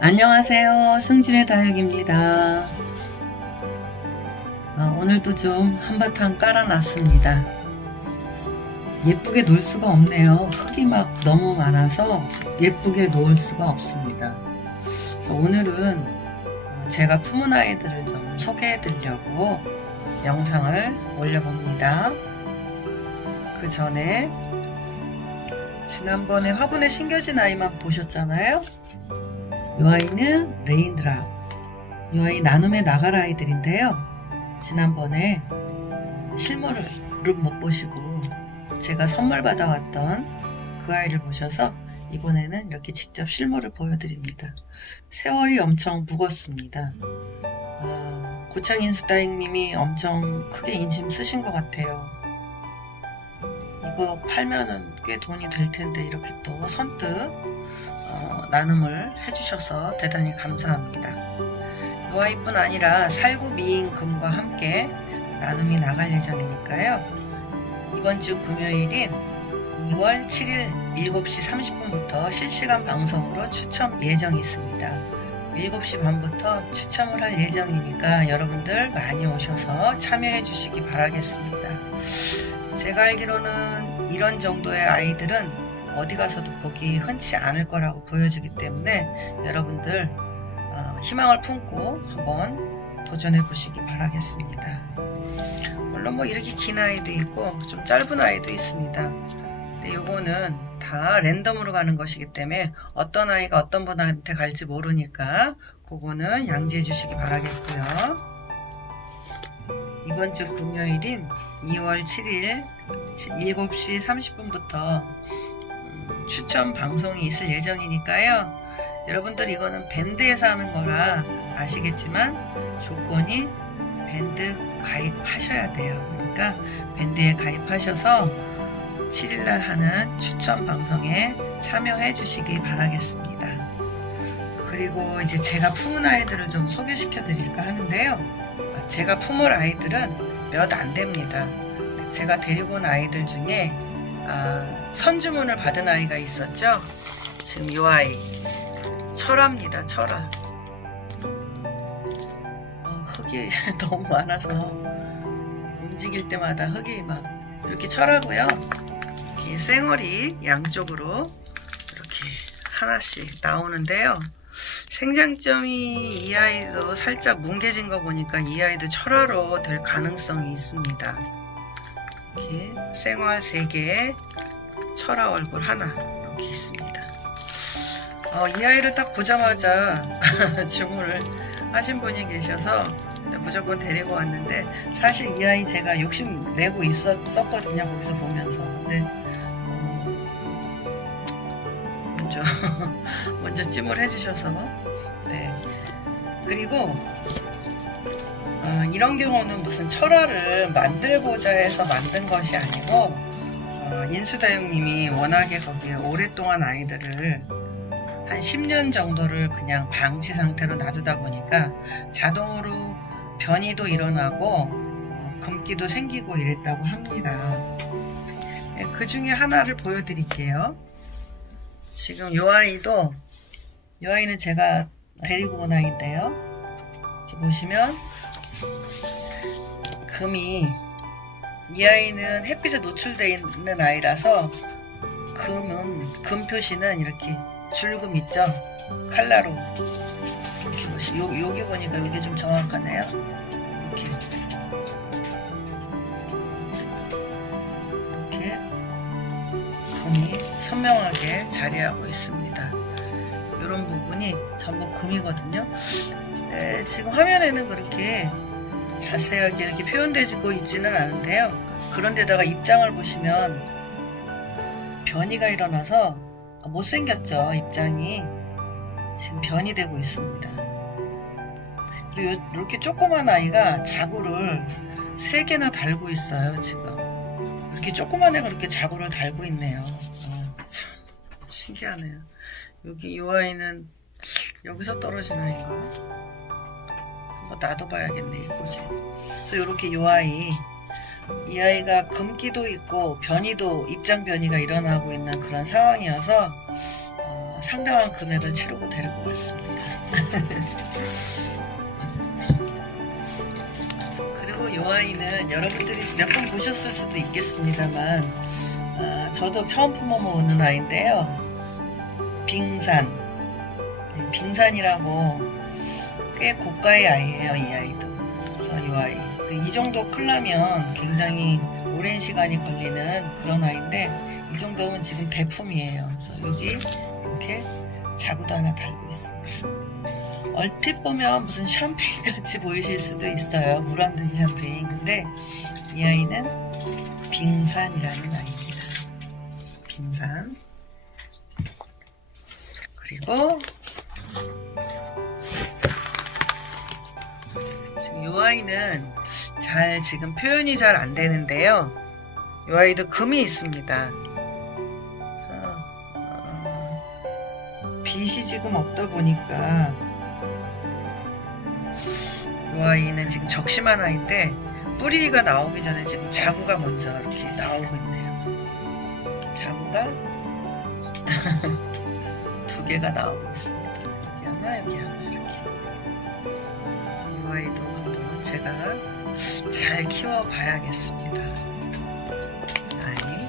안녕하세요. 승진의 다육입니다. 어, 오늘도 좀 한바탕 깔아놨습니다. 예쁘게 놓을 수가 없네요. 흙이 막 너무 많아서 예쁘게 놓을 수가 없습니다. 오늘은 제가 품은 아이들을 좀 소개해 드리려고 영상을 올려봅니다. 그 전에 지난번에 화분에 심겨진 아이만 보셨잖아요. 이 아이는 레인드랍. 이 아이 나눔의 나갈 아이들인데요. 지난번에 실물을 못 보시고 제가 선물 받아왔던 그 아이를 보셔서 이번에는 이렇게 직접 실물을 보여드립니다. 세월이 엄청 묵었습니다. 아, 고창인 수다잉님이 엄청 크게 인심 쓰신 것 같아요. 이거 팔면은 꽤 돈이 될 텐데 이렇게 또 선뜻 어, 나눔을 해주셔서 대단히 감사합니다. 이 아이뿐 아니라 살구 미인금과 함께 나눔이 나갈 예정이니까요. 이번 주 금요일인 2월 7일 7시 30분부터 실시간 방송으로 추첨 예정이 있습니다. 7시 반부터 추첨을 할 예정이니까 여러분들 많이 오셔서 참여해 주시기 바라겠습니다. 제가 알기로는 이런 정도의 아이들은 어디 가서도 보기 흔치 않을 거라고 보여지기 때문에 여러분들 어, 희망을 품고 한번 도전해 보시기 바라겠습니다. 물론 뭐 이렇게 긴 아이도 있고 좀 짧은 아이도 있습니다. 근데 요거는 다 랜덤으로 가는 것이기 때문에 어떤 아이가 어떤 분한테 갈지 모르니까 그거는 양지해 주시기 바라겠고요. 이번 주 금요일인 2월 7일 7시 30분부터 음, 추첨 방송이 있을 예정이니까요. 여러분들 이거는 밴드에서 하는 거라 아시겠지만 조건이 밴드 가입하셔야 돼요. 그러니까 밴드에 가입하셔서 7일날 하는 추첨 방송에 참여해 주시기 바라겠습니다. 그리고 이제 제가 품은 아이들을 좀 소개시켜 드릴까 하는데요. 제가 품을 아이들은 몇 안 됩니다. 제가 데리고 온 아이들 중에 아, 선주문을 받은 아이가 있었죠. 지금 이 아이 철화입니다. 철화. 어, 흙이 너무 많아서 움직일 때마다 흙이 막 이렇게 철하고요. 이렇게 쌩얼이 양쪽으로 이렇게 하나씩 나오는데요. 생장점이 이 아이도 살짝 뭉개진 거 보니까 이 아이도 철화로 될 가능성이 있습니다. 이렇게 생활 3개, 철화 얼굴 하나 이렇게 있습니다. 어, 이 아이를 딱 보자마자 주문을 하신 분이 계셔서 무조건 데리고 왔는데 사실 이 아이 제가 욕심 내고 있었거든요 거기서 보면서. 근데 어, 먼저 먼저 찜을 해주셔서. 네. 그리고 어, 이런 경우는 무슨 철화를 만들고자 해서 만든 것이 아니고 어, 인수다육님이 워낙에 거기에 오랫동안 아이들을 한 10년 정도를 그냥 방치 상태로 놔두다 보니까 자동으로 변이도 일어나고 어, 금기도 생기고 이랬다고 합니다. 네, 그 중에 하나를 보여드릴게요. 지금 이 아이도 이 아이는 제가 데리고 온 아이인데요. 이렇게 보시면 금이 이 아이는 햇빛에 노출되어 있는 아이라서 금은 금 표시는 이렇게 줄금 있죠? 칼라로 이렇게 보시 요, 여기 보니까 이게 좀 정확하네요. 이렇게 이렇게 금이 선명하게 자리하고 있습니다. 이런 부분이 전부 금이거든요. 네, 지금 화면에는 그렇게 자세하게 이렇게 표현되고 있지는 않은데요. 그런데다가 입장을 보시면 변이가 일어나서 못생겼죠 입장이. 지금 변이 되고 있습니다. 그리고 요- 이렇게 조그만 아이가 자구를 세 개나 달고 있어요 지금. 이렇게 조그만 애가 이렇게 자구를 달고 있네요. 아, 참 신기하네요. 여기 이 아이는 여기서 떨어진 아이인가 놔둬봐야겠네 이거지 그래서 이렇게 이 아이 이 아이가 금기도 있고 변이도 입장 변이가 일어나고 있는 그런 상황이어서 어, 상당한 금액을 치르고 데리고 왔습니다. 그리고 이 아이는 여러분들이 몇 번 보셨을 수도 있겠습니다만 아, 저도 처음 품어보는 아이인데요. 빙산. 네, 빙산이라고 꽤 고가의 아이예요, 이 아이도. 그래서 이 아이. 그이 정도 클라면 굉장히 오랜 시간이 걸리는 그런 아이인데 이 정도면 지금 대품이에요. 그래서 여기 이렇게 자구도 하나 달고 있습니다. 얼핏 보면 무슨 샴페인 같이 보이실 수도 있어요. 물한 듯이 샴페인. 근데 이 아이는 빙산이라는 아이입니다. 빙산. 그리고 이 아이는 잘 지금 표현이 잘 안 되는데요. 이 아이도 금이 있습니다. 어, 어, 빛이 지금 없다 보니까 이 아이는 지금 적심한 아이인데 뿌리가 나오기 전에 지금 자구가 먼저 이렇게 나오고 있네요. 자구가 두 개가 나오고 있습니다. 여기 하나, 여기 하나 이렇게. 이 아이도 제가 잘 키워봐야겠습니다. 아이.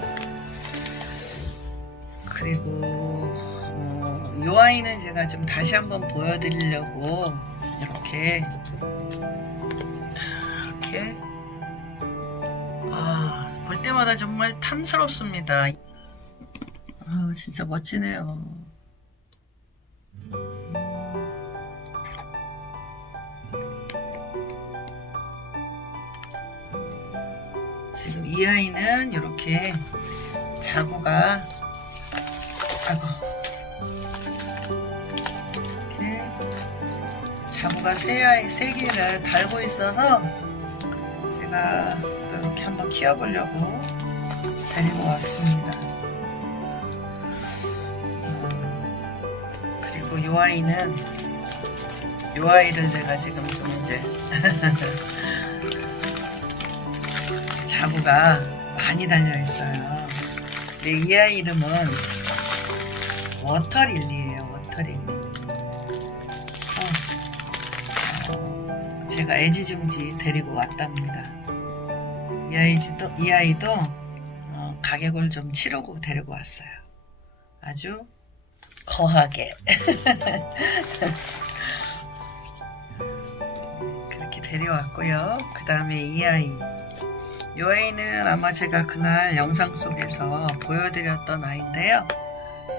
그리고 어, 이 아이는 제가 좀 다시 한번 보여드리려고 이렇게 이렇게 아, 볼 때마다 정말 탐스럽습니다. 아, 진짜 멋지네요. 이 아이는 이렇게 자구가 이렇게 자구가 세 아이 세 개를 달고 있어서 제가 또 이렇게 한번 키워보려고 데리고 왔습니다. 음, 그리고 이 아이는 이 아이를 제가 지금 좀 이제 자구가 많이 달려 있어요. 근데 이 아이 이름은 워터릴리예요. 워터릴리. 어, 어, 제가 애지중지 데리고 왔답니다. 이 아이도 이 아이도 어, 가격을 좀 치르고 데리고 왔어요. 아주 거하게 그렇게 데려왔고요. 그 다음에 이 아이. 이 아이는 아마 제가 그날 영상 속에서 보여드렸던 아이인데요.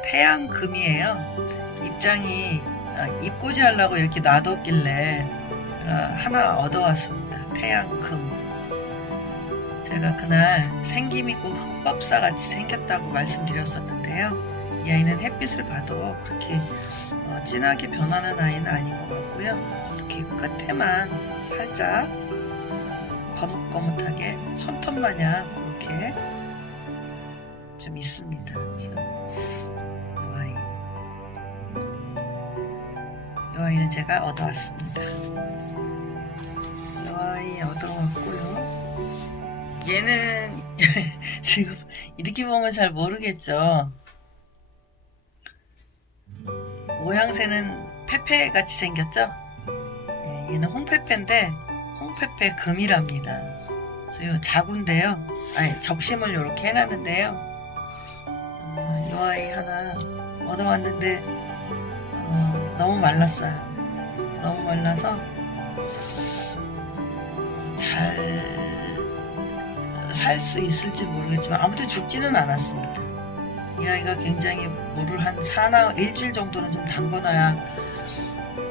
태양금이에요. 입장이 아, 입고지 하려고 이렇게 놔뒀길래 제가 하나 얻어왔습니다. 태양금. 제가 그날 생김 있고 흑법사 같이 생겼다고 말씀드렸었는데요. 이 아이는 햇빛을 봐도 그렇게 어, 진하게 변하는 아이는 아닌 것 같고요. 이렇게 끝에만 살짝 거뭇거뭇하게 손톱 마냥 그렇게 좀 있습니다. 그래서 이 아이, 이 아이는 제가 얻어왔습니다. 이 아이 얻어왔고요. 얘는 지금 이렇게 보면 잘 모르겠죠. 모양새는 페페 같이 생겼죠? 예, 얘는 홍페페인데 홍페페 금이랍니다. 그래서 요 자구인데요. 아니 적심을 이렇게 해놨는데요. 어, 이 아이 하나 얻어왔는데 어, 너무 말랐어요. 너무 말라서 잘 살 수 있을지 모르겠지만 아무튼 죽지는 않았습니다. 이 아이가 굉장히 물을 한 사나 일주일 정도는 좀 담궈놔야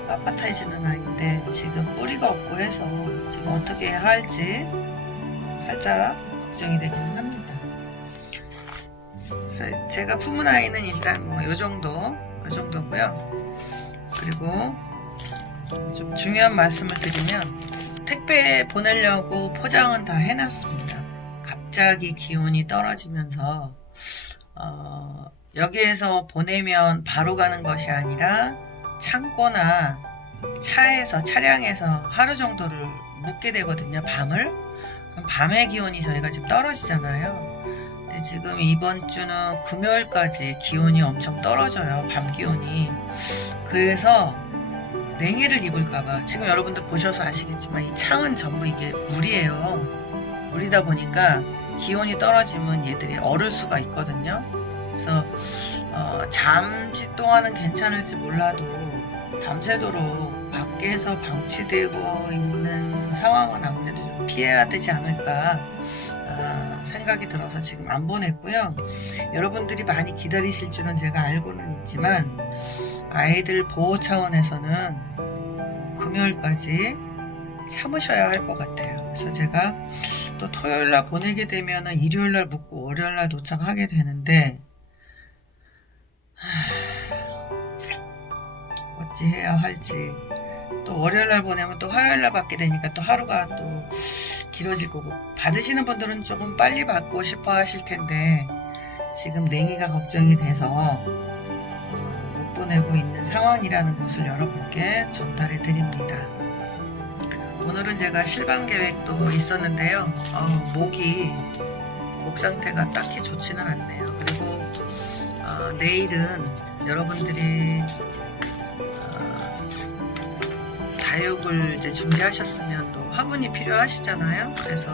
빳빳해지는 아이인데 지금 뿌리가 없고 해서 지금 어떻게 해야 할지 살짝 걱정이 되기는 합니다. 제가 품은 아이는 일단 뭐 요 정도, 요 정도고요. 그리고 좀 중요한 말씀을 드리면 택배 보내려고 포장은 다 해놨습니다. 갑자기 기온이 떨어지면서 어, 여기에서 보내면 바로 가는 것이 아니라 창고나 차에서 차량에서 하루 정도를 묵게 되거든요. 밤을. 그럼 밤의 기온이 저희가 지금 떨어지잖아요. 근데 지금 이번 주는 금요일까지 기온이 엄청 떨어져요. 밤 기온이. 그래서 냉해를 입을까봐 지금 여러분들 보셔서 아시겠지만 이 창은 전부 이게 물이에요. 물이다 보니까 기온이 떨어지면 얘들이 얼을 수가 있거든요. 그래서 어, 잠시 동안은 괜찮을지 몰라도 밤새도록 밖에서 방치되고 있는 상황은 아무래도 좀 피해야 되지 않을까 아, 생각이 들어서 지금 안 보냈고요. 여러분들이 많이 기다리실 줄은 제가 알고는 있지만 아이들 보호 차원에서는 금요일까지 참으셔야 할 것 같아요. 그래서 제가 또 토요일 날 보내게 되면은 일요일 날 묵고 월요일 날 도착하게 되는데 하, 어찌 해야 할지 또 월요일 날 보내면 또 화요일 날 받게 되니까 또 하루가 또 길어질 거고 받으시는 분들은 조금 빨리 받고 싶어 하실 텐데 지금 냉이가 걱정이 돼서 못 보내고 있는 상황이라는 것을 여러분께 전달해 드립니다. 오늘은 제가 실방 계획도 있었는데요. 어, 목이 목 상태가 딱히 좋지는 않네요. 어, 내일은 여러분들이 어, 다육을 이제 준비하셨으면 또 화분이 필요하시잖아요. 그래서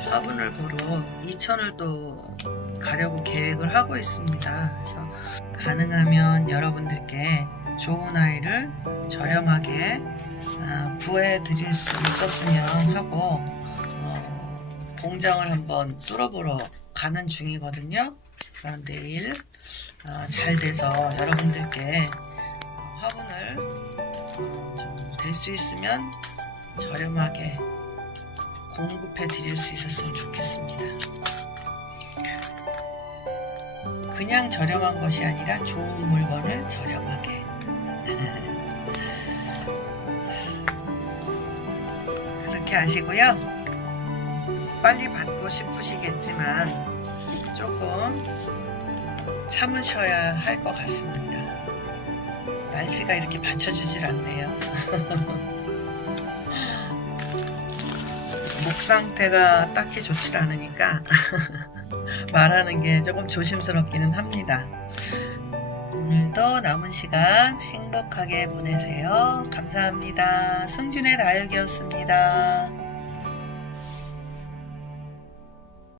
화분을 보러 이천을 또 가려고 계획을 하고 있습니다. 그래서 가능하면 여러분들께 좋은 아이를 저렴하게 아, 구해 드릴 수 있었으면 하고 어, 공장을 한번 뚫어보러 가는 중이거든요. 그럼 내일 어, 잘 돼서 여러분들께 화분을 될 수 있으면 저렴하게 공급해 드릴 수 있었으면 좋겠습니다. 그냥 저렴한 것이 아니라 좋은 물건을 저렴하게. 그렇게 하시고요. 빨리 받고 싶으시겠지만 조금 참으셔야 할 것 같습니다. 날씨가 이렇게 받쳐주질 않네요. 목 상태가 딱히 좋질 않으니까 말하는 게 조금 조심스럽기는 합니다. 오늘도 남은 시간 행복하게 보내세요. 감사합니다. 승진의 다육이었습니다.